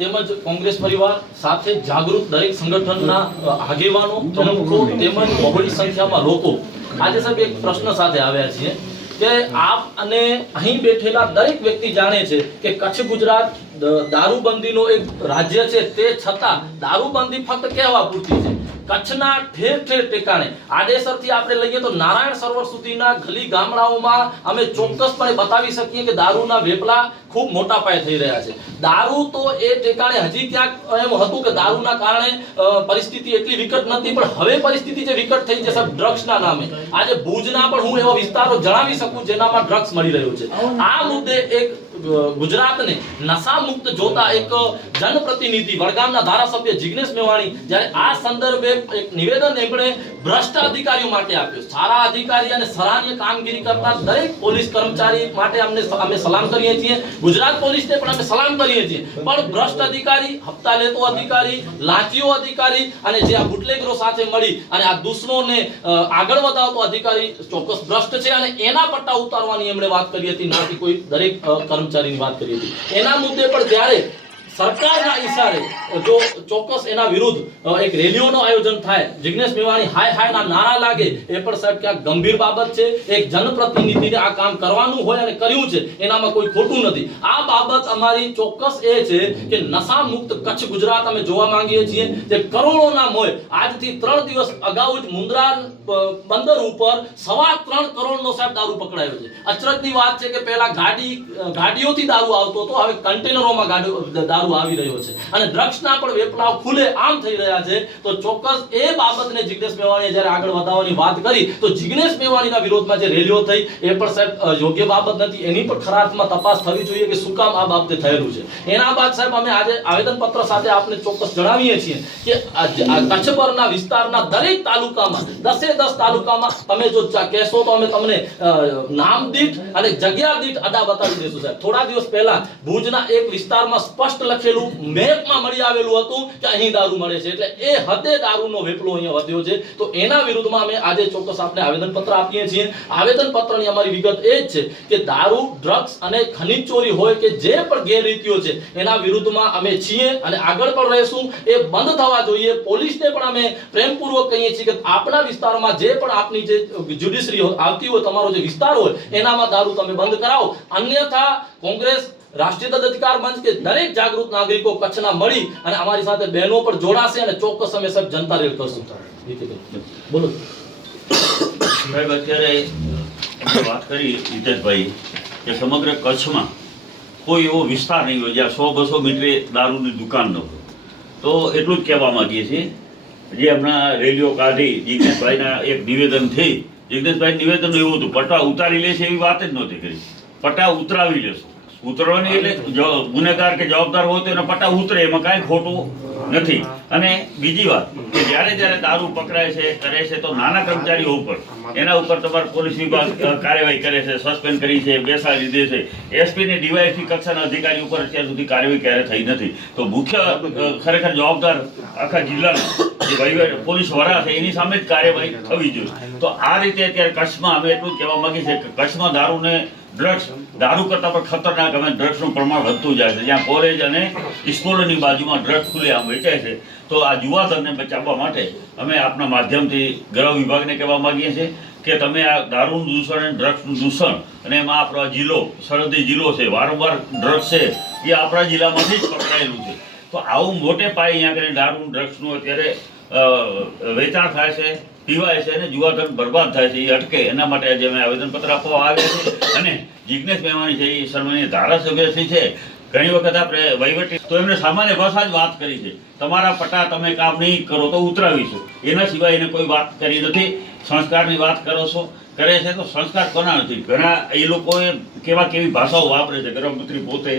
તેમજ કોંગ્રેસ પરિવાર સાથે જાગૃત દરેક સંગઠનના આગેવાનો પ્રમુખો તેમજ બહોળી સંખ્યામાં લોકો આજે સાહેબ એક પ્રશ્ન સાથે આવ્યા છીએ કે આપ અને અહીં બેઠેલા દરેક વ્યક્તિ જાણે છે કે કચ્છ ગુજરાત દારૂબંધીનો એક રાજ્ય છે, તે છતાં દારૂબંધી ફક્ત કહેવા પૂરતી છે। કચ્છના ઠેર ઠેર ઠેકાણે આડેસરથી આપણે લઈએ તો નારાયણ સરોવર સુધીના ગલી ગામડાઓમાં અમે ચોક્કસપણે બતાવી શકીએ કે દારૂના વેપલા ખૂબ મોટા પાયે થઈ રહ્યા છે। દારૂ તો એ ઠેકાણે હજી ક્યાંક એમ હતું કે દારૂના કારણે પરિસ્થિતિ એટલી વિકટ નથી, પણ હવે પરિસ્થિતિ જે વિકટ થઈ છે સાહેબ ડ્રગ્સના નામે। આજે ભુજના પણ હું એવા વિસ્તારો જણાવી શકું જેનામાં ડ્રગ્સ મળી રહ્યું છે। આ મુદ્દે એક ગુજરાતને નશા મુક્ત જોતા એક જનપ્રતિનિધિ વડગામના ધારાસભ્ય જિગ્નેશ મેવાણી જ્યારે આ સંદર્ભે એક નિવેદન એમણે ભ્રષ્ટ અધિકારીઓ માટે આપ્યું। સારા અધિકારી અને સરાહનીય કામગીરી કરતા દરેક પોલીસ કર્મચારી માટે અમે સલામ કરીએ છીએ, ગુજરાત પોલીસને પણ અમે સલામ કરીએ છીએ, પણ ભ્રષ્ટ અધિકારી, હપ્તા લેતો અધિકારી, લાંચીઓ અધિકારી અને જે આ બુટલેગરો સાથે મળી અને આ દુશ્મનોને આગળ વધાવતો અધિકારી ચોક્કસ ભ્રષ્ટ છે અને એના પટ્ટા ઉતારવાની એમણે વાત કરી હતી, નાથી કોઈ દરેક કર્મચારીની વાત કરી હતી। એના મુદ્દે પણ જ્યારે સરકારના ઈશારે જો ચોક્કસ એના વિરુદ્ધ એક રેલીઓનો આયોજન થાય, જિગ્નેશ મેવાણી હાય હાય ના નારા લાગે, એ પણ સાહેબ ક્યાંક ગંભીર બાબત છે। એક જનપ્રતિનિધિને આ કામ કરવાનું હોય અને કર્યું છે એનામાં કોઈ ખોટું નથી। આ બાબત અમારી ચોક્કસ એ છે કે નશા મુક્ત કચ્છ ગુજરાત અમે જોવા માંગીએ છીએ। જે કરોડોના મોય આજથી 3 દિવસ અગાઉ જ મુન્દ્રા બંદર ઉપર 3.25 કરોડનો સાહેબ દારૂ પકડાયો છે। અચરજની વાત છે કે પહેલા ગાડીઓથી દારૂ આવતો હતો, હવે કન્ટેનરોમાં દારૂ આવી રહ્યો છે અને ડ્રગ્સના પણ વેપલાઓ ખુલે આમ થઈ રહ્યા છે। તો ચોક્કસ એ બાબતને જિગ્નેશ મેવાણીએ જ્યારે આગળ વધારવાની વાત કરી તો જિગ્નેશ મેવાણીના વિરોધમાં જે રેલીઓ થઈ એ પણ સાહેબ યોગ્ય બાબત નથી, એની પણ ખરા અર્થમાં તપાસ થવી જોઈએ કે શું કામ આ બાબતે થયેલું છે। એના બાદ સાહેબ અમે આજે આવેદનપત્ર સાથે આપને ચોક્કસ જણાવીએ છીએ કે કચ્છ પરના વિસ્તારના દરેક તાલુકામાં 10 તાલુકામાં તમે જો કહેશો તો અમે તમને નામ દીઠ અને જગ્યા દીઠ અદા બતાવી દઈશું સાહેબ। થોડા દિવસ પહેલા ભુજના એક વિસ્તારમાં સ્પષ્ટ લખેલું મેપમાં મળી આવેલું હતું કે અહીં દારૂ મળે છે, એટલે એ હદે દારૂનો વેપલો અહીંયા વધ્યો છે। તો એના વિરુદ્ધમાં અમે આજે ચોક્કસ આપણે આવેદનપત્ર આપીએ છીએ। આવેદનપત્રની અમારી વિગત એ જ છે કે દારૂ, ડ્રગ્સ અને ખનીજ ચોરી હોય કે જે પણ ગેરરીતિઓ છે એના વિરુદ્ધમાં અમે છીએ અને આગળ પણ રહીશું। એ બંધ થવા જોઈએ। પોલીસને પણ અમે પ્રેમપૂર્વક કહીએ છીએ કે આપણા વિસ્તારમાં જે પણ આપની જે જ્યુડિશરી આવતી હોય, તમારો જે વિસ્તાર હોય એનામાં દારૂ તમે બંધ કરાવો, અન્યથા કોંગ્રેસ, રાષ્ટ્રીય અધિકાર મંચ કે દરેક જાગૃત નાગરિકો કચ્છના મળી અને અમારી સાથે બહેનો પણ જોડાશે અને ચોક્કસ અમે સાહેબ જનતા રેલ કરશું। બોલો સાહેબ, અત્યારે વાત કરી જીતેશભાઈ કે સમગ્ર કચ્છમાં કોઈ એવો વિસ્તાર નહીં હોય જ્યાં 100-200 મીટરે દારૂની દુકાન ન હોય। તો એટલું જ કહેવા માંગીએ છીએ। જે હમણાં રેલીઓ કાઢી જિગ્નેશભાઈના એક નિવેદનથી, જિગ્નેશભાઈ નિવેદન એવું હતું પટ્ટા ઉતારી લે છે એવી વાત જ નહોતી કરી, પટ્ટા ઉતરાવી લેશું। ઉતરવાની એટલે ગુનેગાર કે જવાબદાર હોય તો એના પટ્ટા ઉતરે, એમાં કાંઈ ખોટું નથી। અને બીજી વાત કે જ્યારે દારૂ પકડાય છે, કરે છે તો નાના કર્મચારીઓ ઉપર એના ઉપર તમારે પોલીસ વિભાગ કાર્યવાહી કરે છે, સસ્પેન્ડ કરી છે, બેસાડી દે છે। એસપી ને ડીવાયએસપી કક્ષાના અધિકારી ઉપર અત્યાર સુધી કાર્યવાહી ક્યારે થઈ નથી। તો મુખ્ય ખરેખર જવાબદાર આખા જિલ્લાના જે પોલીસ વડા છે એની સામે જ કાર્યવાહી થવી જોઈએ। તો આ રીતે અત્યારે કચ્છમાં અમે એટલું જ કહેવા માંગીએ છીએ કે કચ્છમાં દારૂને દારૂ કરતા પણ ખતરનાક અમે ડ્રગ્સનું પ્રમાણ વધતું જાય છે। જ્યાં કોલેજ અને સ્કૂલોની બાજુમાં ડ્રગ્સ ખુલ્લેઆમ વેચાય છે। તો આ યુવાધનને બચાવવા માટે અમે આપના માધ્યમથી ગૃહ વિભાગને કહેવા માંગીએ છીએ કે તમે આ દારૂનું દૂષણ અને ડ્રગ્સનું દૂષણ અને એમાં આપણો જિલ્લો સરહદી જિલ્લો છે, વારંવાર ડ્રગ્સ છે એ આપણા જિલ્લામાંથી જ પકડાયેલું છે। તો આવું મોટે પાયે અહીંયા કરીને દારૂ ડ્રગ્સનું અત્યારે વેચાણ થાય છે, પીવાય છે અને યુવાધન બરબાદ થાય છે, એ અટકે એના માટે આજે અમે આવેદનપત્ર આપવા આવ્યા છે। અને જિગ્નેશ મેવાણી છે એ સન્માનીય ધારાસભ્યશ્રી છે, ઘણી વખત આપણે વહીવટી તો એમને સામાન્ય ભાષા જ વાત કરી છે, તમારા પટ્ટા તમે કામ નહીં કરો તો ઉતરાવીશું, એના સિવાય એને કોઈ વાત કરી નથી। સંસ્કારની વાત કરો છો કરે છે તો સંસ્કાર કોના નથી? ઘણા એ લોકોએ કેવી ભાષાઓ વાપરે છે, ગૃહમંત્રી પોતે,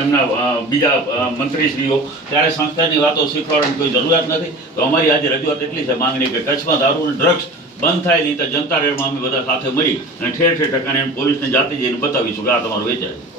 એમના બીજા મંત્રીશ્રીઓ, ત્યારે સંસ્કારની વાતો શીખવાડવાની કોઈ જરૂરિયાત નથી। તો અમારી આજે રજૂઆત એટલી છે, માંગણી કે કચ્છમાં દારૂ અને ડ્રગ્સ બંધ થાય નહીં તો જનતા રેલમાં અમે બધા સાથે મળી અને ઠેર ઠેર ઠેકાણે પોલીસને જાતે જઈને બતાવીશું કે આ તમારું વેચાય છે।